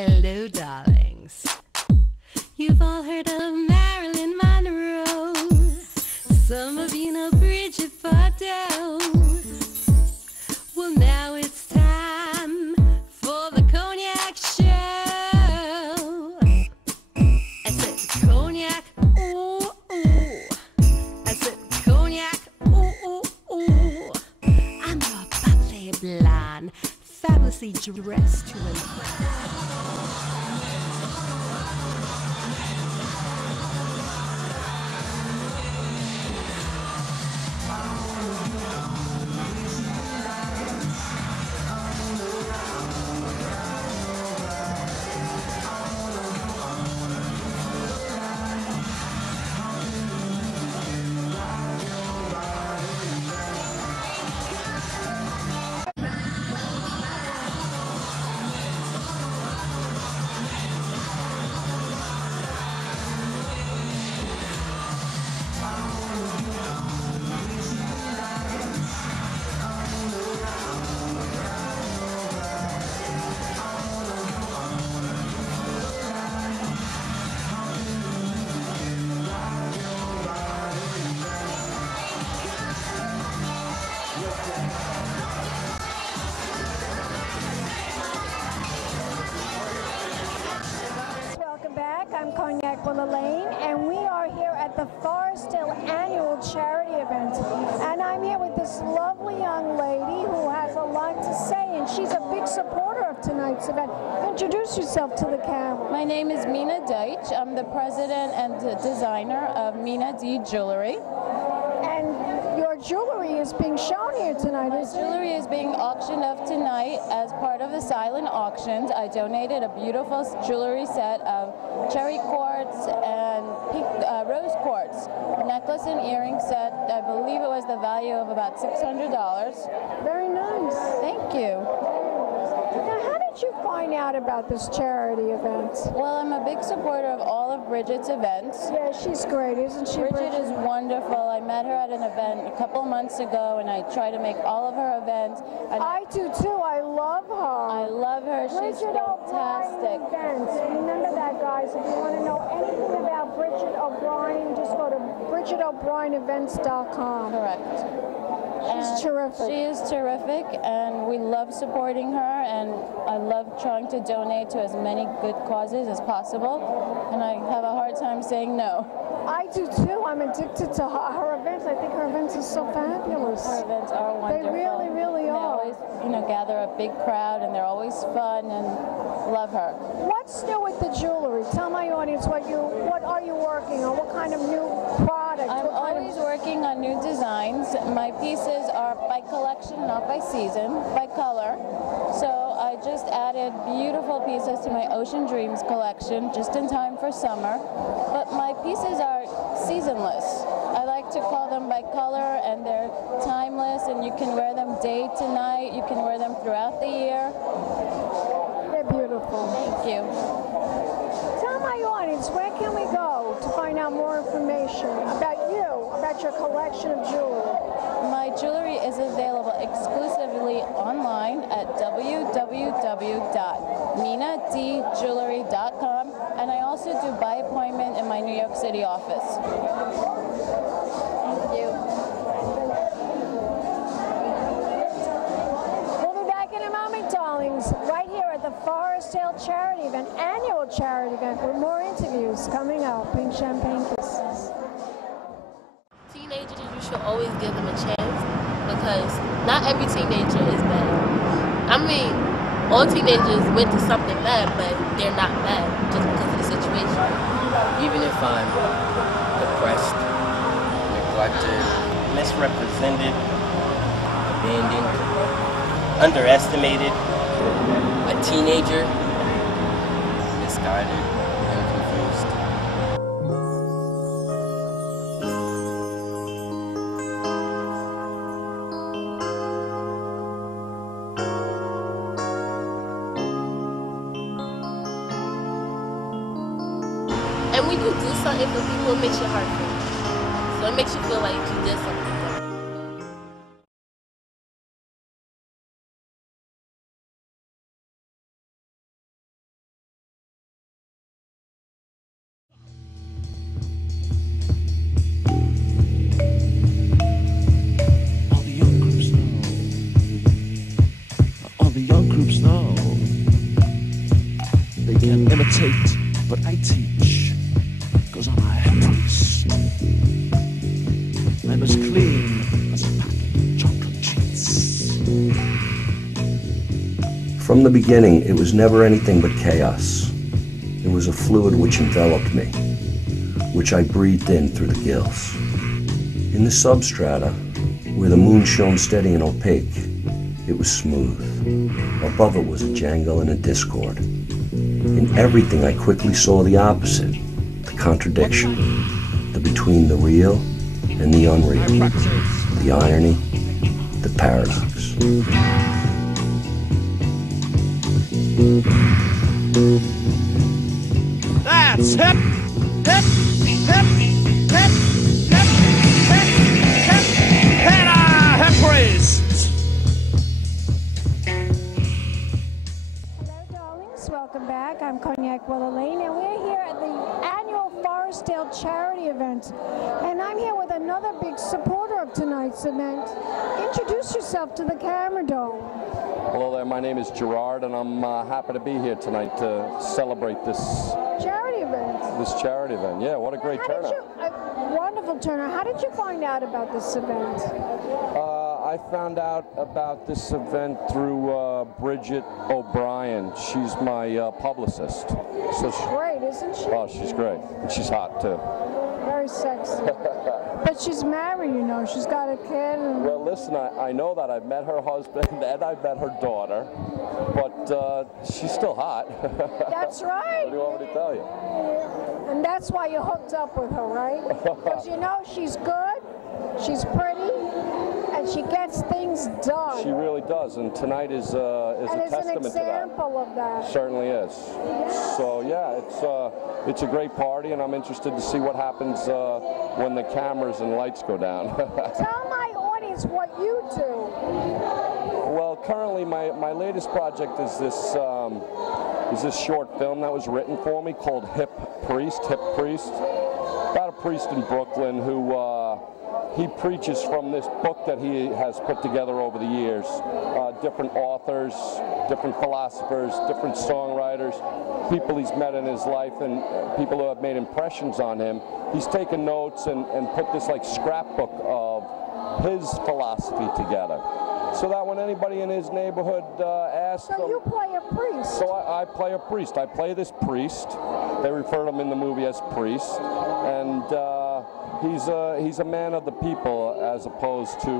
Hello, darlings. You've all heard of Marilyn Monroe. Some of you know Bridget Bardot. Well, now it's time for the cognac show. I said cognac, ooh, ooh. I said cognac, ooh, ooh, ooh. I'm your bubbly blonde, fabulously dressed to impress. I'm Cognac Wellerlane, and we are here at the Forestdale Annual Charity Event. And I'm here with this lovely young lady who has a lot to say, and she's a big supporter of tonight's event. Introduce yourself to the camera. My name is Mina Deutsch. I'm the president and designer of Mina Jewelry. And your jewelry is being shown here tonight, My jewelry is being auctioned off tonight as part of the silent auctions. I donated a beautiful jewelry set of cherry quartz and pink, rose quartz, a necklace and earring set. I believe it was the value of about $600. Very nice. Thank you. Now, how did you find out about this charity event? Well, I'm a big supporter of all of Bridget's events. Yeah, she's great, isn't she? Bridget is wonderful. I met her at an event a couple months ago, and I try to make all of her events. And I do too. I love her. I love her. She's Bridget fantastic. O'Brien Events. Remember that, guys. If you want to know anything about Bridget O'Brien, just go to BridgetO'BrienEvents.com. Correct. She's terrific. She is terrific, and we love supporting her, and I love trying to donate to as many good causes as possible, and I have a hard time saying no. I do too. I'm addicted to her events. I think her events are so fabulous. Her events are wonderful. They really, really are. They always, gather a big crowd, and they're always fun, and love her. What's new with the jewelry? Tell my audience what are you working on? What kind of new product? I'm always working on new designs. My pieces are by collection, not by season, by color. So I just added beautiful pieces to my Ocean Dreams collection just in time for summer. But my pieces are seasonless. I like to call them by color, and they're timeless, and you can wear them day to night. You can wear them throughout the year. They're beautiful. Thank you. Tell my audience, where can we go to find out more information about you, about your collection of jewelry? My jewelry is available exclusively online at www.minadjewelry.com, and I also do by appointment in my New York City office. Thank you. We'll be back in a moment, darlings, right here at the Forestdale Charity Event, annual charity event, with more interviews coming up. Pink Champagne Kisses. Teenagers, you should always give them a chance, because not every teenager is bad. I mean, all teenagers went through something bad, but they're not bad just because of the situation. Even if I'm depressed, neglected, misrepresented, abandoned, underestimated, a teenager, misguided, and confused. And when you do something for people, it makes your heart feel. So it makes you feel like you did something. groups know they can imitate, but I teach, 'cause I'm a head priest. I'm as clean as a packet of chocolate treats. From the beginning, it was never anything but chaos. It was a fluid which enveloped me, which I breathed in through the gills. In the substrata, where the moon shone steady and opaque, it was smooth. Above it was a jangle and a discord. In everything, I quickly saw the opposite, the contradiction, the between the real and the unreal, the irony, the paradox. That's hip, hip, hip, hip, hip, hip, hip, and a hip priest. Hello, darlings. Welcome back. I'm Cognac Wellerlane, and we're here at the annual Forestdale Charity Event. And I'm here with another big supporter of tonight's event. Introduce yourself to the camera, doll. Hello there, my name is Gerard, and I'm happy to be here tonight to celebrate this Charity event. charity event. Yeah, what a great turnout. Wonderful turnout. How did you find out about this event? I found out about this event through Bridget O'Brien. She's my publicist. So Great, isn't she? oh, she's great. And she's hot too. Very sexy. But she's married, you know. She's got a kid. And Well, listen, I know that. I've met her husband and I've met her daughter, but she's still hot. that's right. What do you want me to tell you? And that's why you hooked up with her, right? Because you know she's good, she's pretty, and she gets things done. She really does, and tonight is a testament to that. An example of that. Certainly is. So yeah, it's a great party, and I'm interested to see what happens when the cameras and lights go down. Tell my audience what you do. Well, currently my latest project is this short film that was written for me called Hip Priest, about a priest in Brooklyn who he preaches from this book that he has put together over the years. Different authors, different philosophers, different songwriters, people he's met in his life, and people who have made impressions on him. He's taken notes and put this like scrapbook of his philosophy together, so that when anybody in his neighborhood asks So him, you play a priest. so I play a priest. I play this priest. They refer to him in the movie as priest, and he's a man of the people as opposed to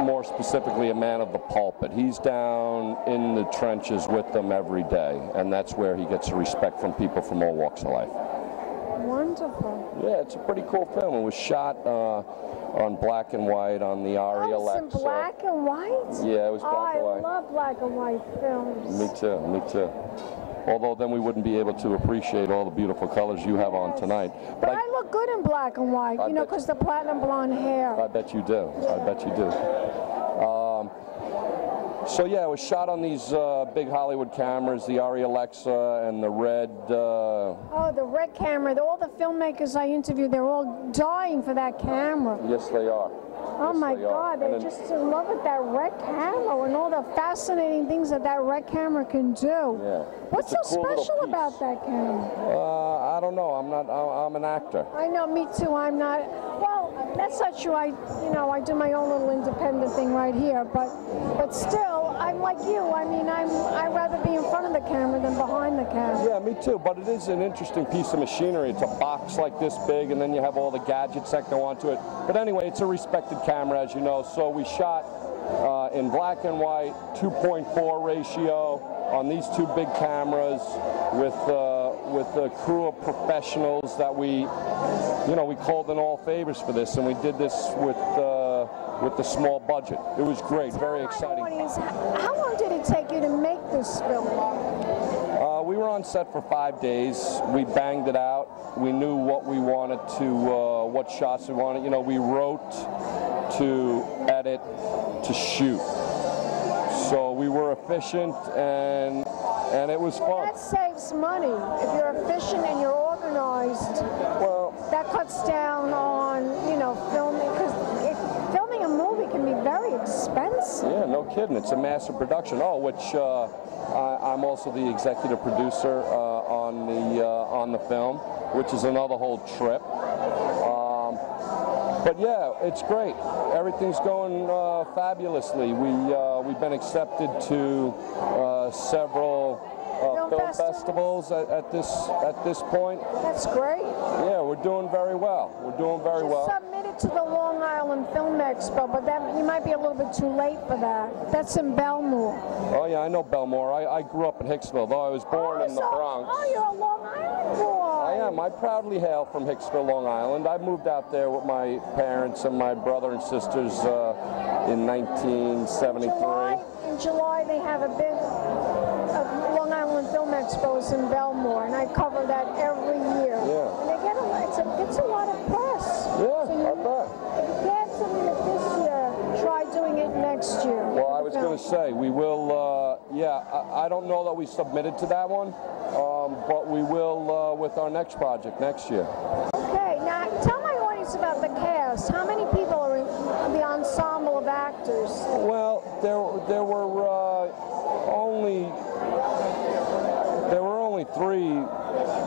more specifically a man of the pulpit. He's down in the trenches with them every day, and that's where he gets respect from people from all walks of life. Wonderful. Yeah, it's a pretty cool film. It was shot on black and white on the Arri Oh, Alexa. it's in black and white? Yeah, it was black and I white. love black and white films. Me too, me too. Although then we wouldn't be able to appreciate all the beautiful colors you have on tonight. But I look good in black and white, you know, because the platinum blonde hair. I bet you do. I bet you do. So yeah, it was shot on these big Hollywood cameras, the Arri Alexa and the red. Oh, the red camera. All the filmmakers I interviewed, they're all dying for that camera. Yes, they are. Oh Yes, my they are. God, they're And just in love with that red camera and all the fascinating things that that red camera can do. Yeah. What's so It's a cool little special piece. about that camera? I don't know. I'm an actor. I know, me too. I'm not. Well, that's not true. I do my own little independent thing right here. But still, I'm like you. I mean, I'd rather be in front of the camera than behind the camera. Yeah, me too. But it is an interesting piece of machinery. It's a box like this big, and then you have all the gadgets that go onto it. But anyway, it's a respected camera, as you know. So we shot in black and white, 2.4 ratio on these two big cameras with a crew of professionals that we called in all favors for this, and we did this with the small budget. It was great, very exciting. How long did it take you to make this film? We were on set for 5 days. We banged it out. We knew what we wanted to, what shots we wanted. You know, we wrote to edit to shoot. So we were efficient, and it was fun. That saves money. If you're efficient and you're organized, well, that cuts down on, filming, because filming a movie can can be very expensive. Yeah, no kidding. It's a massive production. Oh, which I'm also the executive producer on the film, which is another whole trip. But yeah, it's great. Everything's going fabulously. We've been accepted to several film festivals at this point. That's great. Yeah, we're doing very well. We're doing very well. Submitted to the Long Island Film Expo, but you might be a little bit too late for that. That's in Belmore. Oh yeah, I know Belmore. I grew up in Hicksville, though I was born in the Bronx. Oh, you're a Long Island boy. I am. I proudly hail from Hicksville, Long Island. I moved out there with my parents and my brother and sisters in 1973. In July, they have a big Long Island Film Expos in Belmore, and I cover that every year. Yeah. And they get it's a lot of press. Yeah, so I bet. If you can't submit it this year, try doing it next year. Well, I was going to say, we will, yeah, I don't know that we submitted to that one, but we will with our next project next year. Okay, now tell my audience about the cast. How many people are in the ensemble of actors? Well, there were only three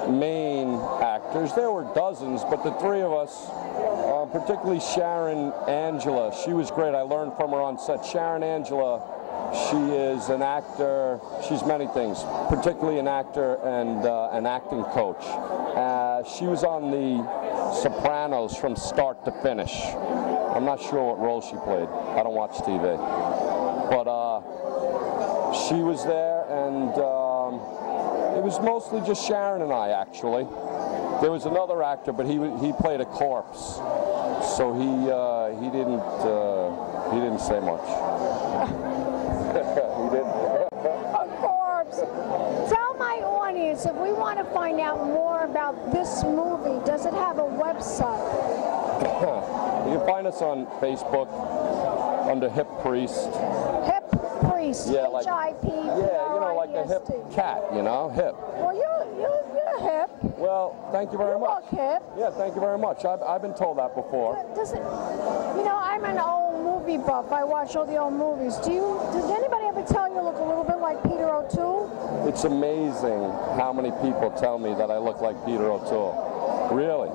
main actors. There were dozens, but the three of us, particularly Sharon Angela, she was great. I learned from her on set. Sharon Angela, she is an actor. She's many things, particularly an actor and an acting coach. She was on The Sopranos from start to finish. I'm not sure what role she played. I don't watch TV. But she was there, and it was mostly just Sharon and I, actually. There was another actor, but he played a corpse, so he didn't say much. He didn't. A corpse. Tell my audience, if we want to find out more about this movie, does it have a website? You can find us on Facebook under Hip Priest. Hip Priest. Yeah, like H-I-P. yeah, you know, like a hip cat, you know, hip. Well, you're hip. Well, thank you very much. You look hip. Yeah, thank you very much. I've been told that before. Does it? You know, I'm an old movie buff. I watch all the old movies. Does anybody ever tell you look a little bit like Peter O'Toole? It's amazing how many people tell me that I look like Peter O'Toole. Really.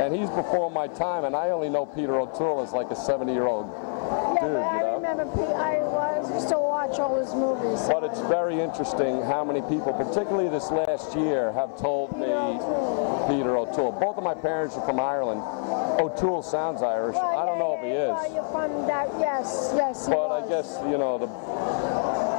And he's before my time, and I only know Peter O'Toole as like a 70-year-old Yeah, dude, but I you know? remember I used to watch all his movies. But it's very interesting how many people, particularly this last year, have told me Peter O'Toole. Both of my parents are from Ireland. O'Toole sounds Irish. Well, I don't know if he is. Well, you're from that, yes, he But was. I guess, you know,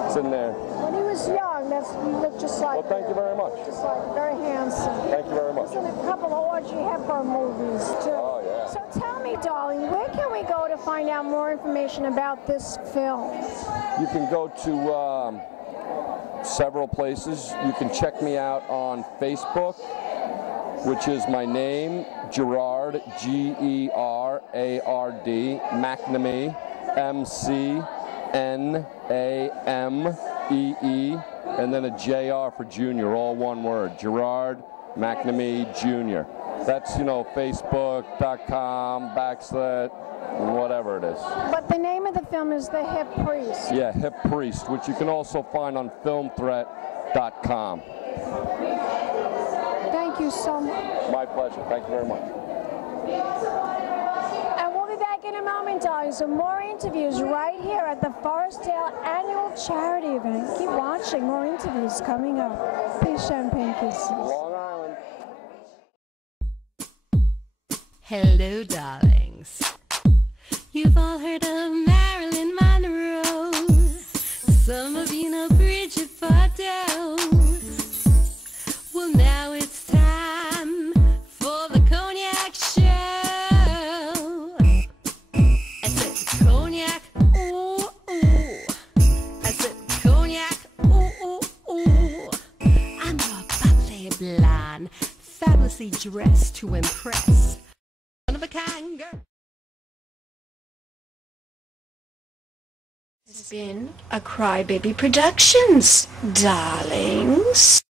it's in there. When he was young, he looked just like. Well, thank you very much. Just like very handsome. Thank you very much. He's in a couple of Audrey Hepburn movies too. Oh, yeah. So tell me, darling, where can we go to find out more information about this film? You can go to several places. You can check me out on Facebook, which is my name, Gerard, Gerard, McNamee, McNamee, and then a JR for Junior, all one word, Gerard McNamee Jr. That's, you know, Facebook.com, whatever it is. But the name of the film is The Hip Priest. Yeah, Hip Priest, which you can also find on filmthreat.com. Thank you so much. My pleasure. Thank you very much. And we'll be back in a moment, darling. Some more interviews right here at the Forestdale Annual Charity Event. Keep watching. More interviews coming up. Peace, champagne kisses. Long Island. Hello, darlings. You've all heard of Marilyn Monroe. Some of you know Bridget Bardot. Well, now it's time for the Cognac Show. I said cognac, ooh, ooh. I said cognac, ooh, ooh, ooh. I'm a bubbly blonde, fabulously dressed to impress. One of a kind girl. It's been a Crybaby Productions, darlings.